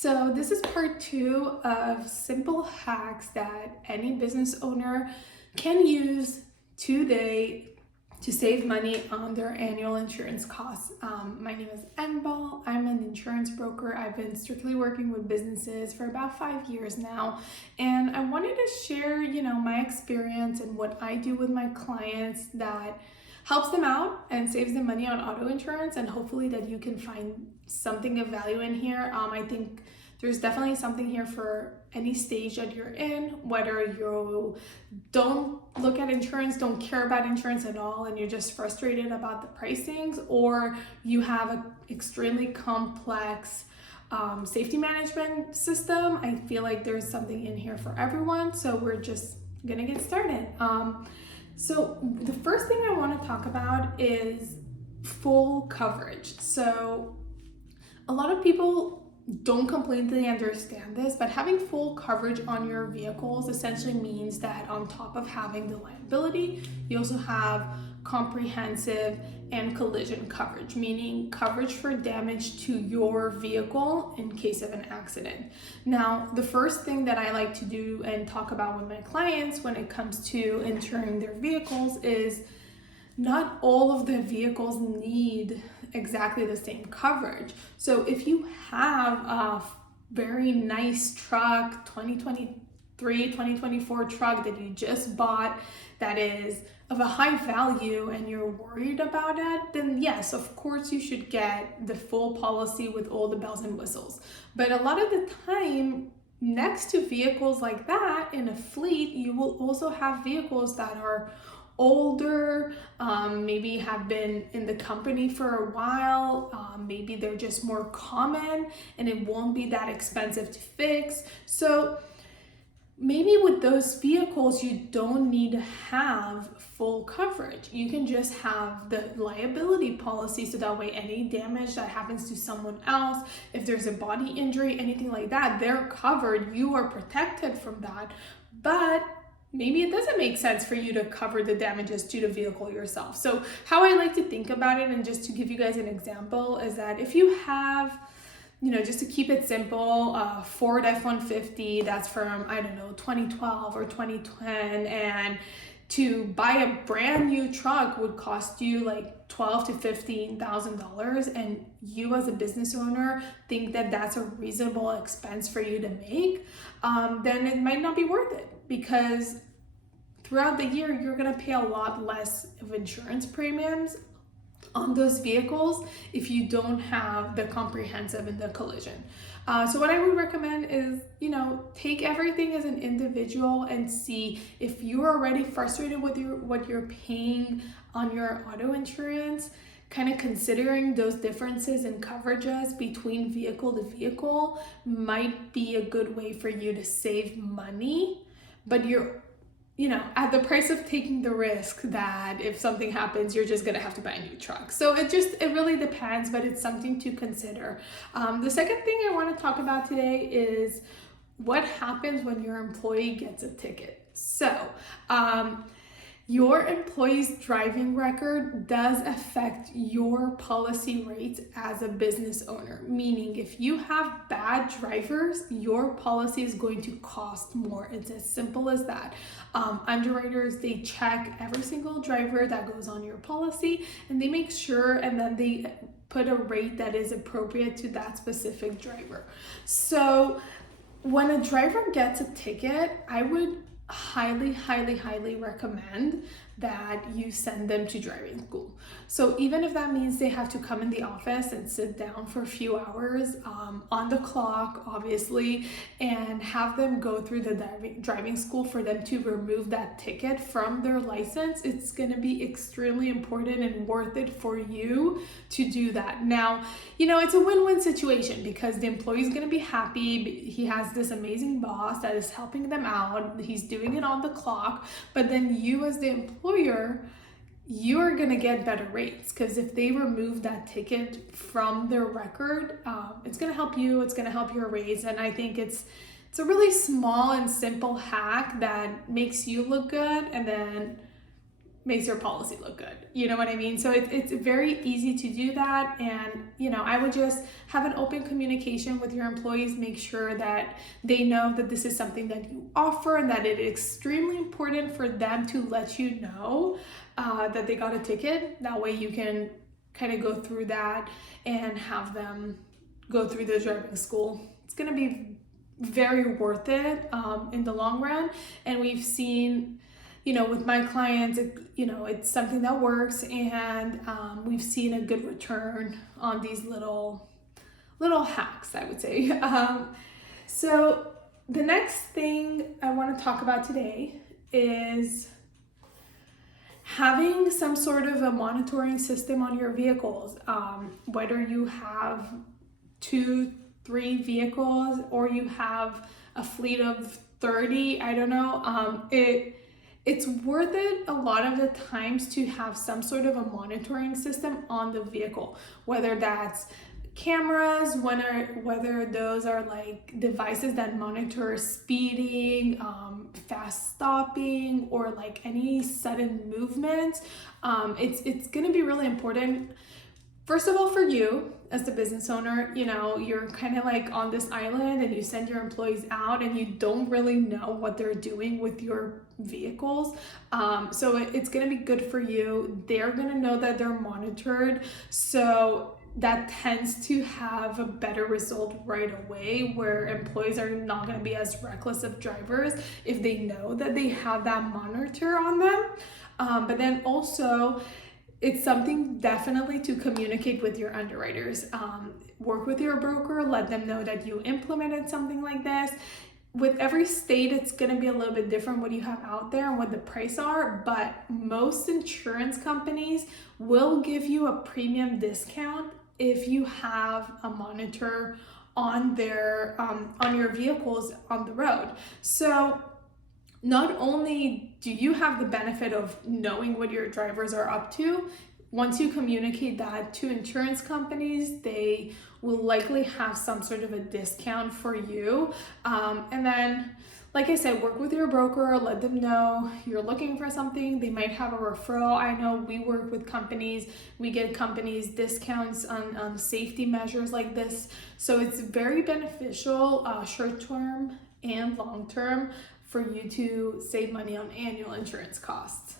So this is part two of simple hacks that any business owner can use today to save money on their annual insurance costs. My name is Enbal. I'm an insurance broker. I've been strictly working with businesses for about 5 years now, and I wanted to share, my experience and what I do with my clients that helps them out and saves them money on auto insurance, and hopefully that you can find something of value in here. I think there's definitely something here for any stage that you're in, whether you don't look at insurance, don't care about insurance at all, and you're just frustrated about the pricings, or you have an extremely complex safety management system. I feel like there's something in here for everyone, so we're just gonna get started. So the first thing I want to talk about is full coverage. So a lot of people don't completely understand this, but having full coverage on your vehicles essentially means that on top of having the liability, you also have comprehensive and collision coverage, meaning coverage for damage to your vehicle in case of an accident. Now, the first thing that I like to do and talk about with my clients when it comes to insuring their vehicles is not all of the vehicles need exactly the same coverage. So if you have a very nice truck, 2023, 2024 truck that you just bought that is of a high value and you're worried about it, then yes, of course you should get the full policy with all the bells and whistles. But a lot of the time, next to vehicles like that in a fleet, you will also have vehicles that are older, maybe have been in the company for a while, maybe they're just more common and it won't be that expensive to fix. So maybe with those vehicles, you don't need to have full coverage. You can just have the liability policy, so that way any damage that happens to someone else, if there's a body injury, anything like that, they're covered, you are protected from that. But maybe it doesn't make sense for you to cover the damages to the vehicle yourself. So how I like to think about it, and just to give you guys an example, is that if you have, just to keep it simple, Ford F-150 that's from, 2012 or 2010, and to buy a brand new truck would cost you like $12,000 to $15,000, and you as a business owner think that that's a reasonable expense for you to make, then it might not be worth it, because throughout the year you're going to pay a lot less of insurance premiums on those vehicles if you don't have the comprehensive and the collision. So what I would recommend is, take everything as an individual and see if you're already frustrated with what you're paying on your auto insurance, kind of considering those differences in coverages between vehicle to vehicle might be a good way for you to save money, but you're at the price of taking the risk that if something happens, you're just gonna have to buy a new truck. So it really depends, but it's something to consider. The second thing I want to talk about today is what happens when your employee gets a ticket. So, your employee's driving record does affect your policy rates as a business owner, meaning if you have bad drivers, your policy is going to cost more. It's as simple as that. Underwriters, they check every single driver that goes on your policy, and they make sure, and then they put a rate that is appropriate to that specific driver. So when a driver gets a ticket, I would highly recommend that you send them to driving school. So even if that means they have to come in the office and sit down for a few hours on the clock, obviously, and have them go through the driving school for them to remove that ticket from their license, it's going to be extremely important and worth it for you to do that. Now, it's a win-win situation because the employee is going to be happy. He has this amazing boss that is helping them out. He's doing it on the clock, but then you as the employer, you're gonna get better rates, because if they remove that ticket from their record, it's gonna help you, it's gonna help your rates. And I think it's a really small and simple hack that makes you look good, and then makes your policy look good. You know what I mean? So it's very easy to do that. And, I would just have an open communication with your employees, make sure that they know that this is something that you offer and that it is extremely important for them to let you know that they got a ticket. That way you can kind of go through that and have them go through the driving school. It's going to be very worth it in the long run. And we've seen, with my clients, it's something that works, and we've seen a good return on these little hacks, I would say. So the next thing I want to talk about today is having some sort of a monitoring system on your vehicles. Whether you have 2-3 vehicles or you have a fleet of 30, I don't know. It's worth it a lot of the times to have some sort of a monitoring system on the vehicle, whether that's cameras, whether those are like devices that monitor speeding, fast stopping, or like any sudden movement. It's going to be really important. First of all, for you as the business owner, you're kind of like on this island and you send your employees out and you don't really know what they're doing with your vehicles. So it's going to be good for you. They're going to know that they're monitored. So that tends to have a better result right away, where employees are not going to be as reckless of drivers if they know that they have that monitor on them. But then also, it's something definitely to communicate with your underwriters. Work with your broker, let them know that you implemented something like this. With every state, it's going to be a little bit different what you have out there and what the price are, but most insurance companies will give you a premium discount if you have a monitor on their on your vehicles on the road. So not only do you have the benefit of knowing what your drivers are up to, once you communicate that to insurance companies, they will likely have some sort of a discount for you. And then, like I said, work with your broker, let them know you're looking for something. They might have a referral. I know we work with companies. We get companies discounts on safety measures like this. So it's very beneficial, short-term and long-term, for you to save money on annual insurance costs.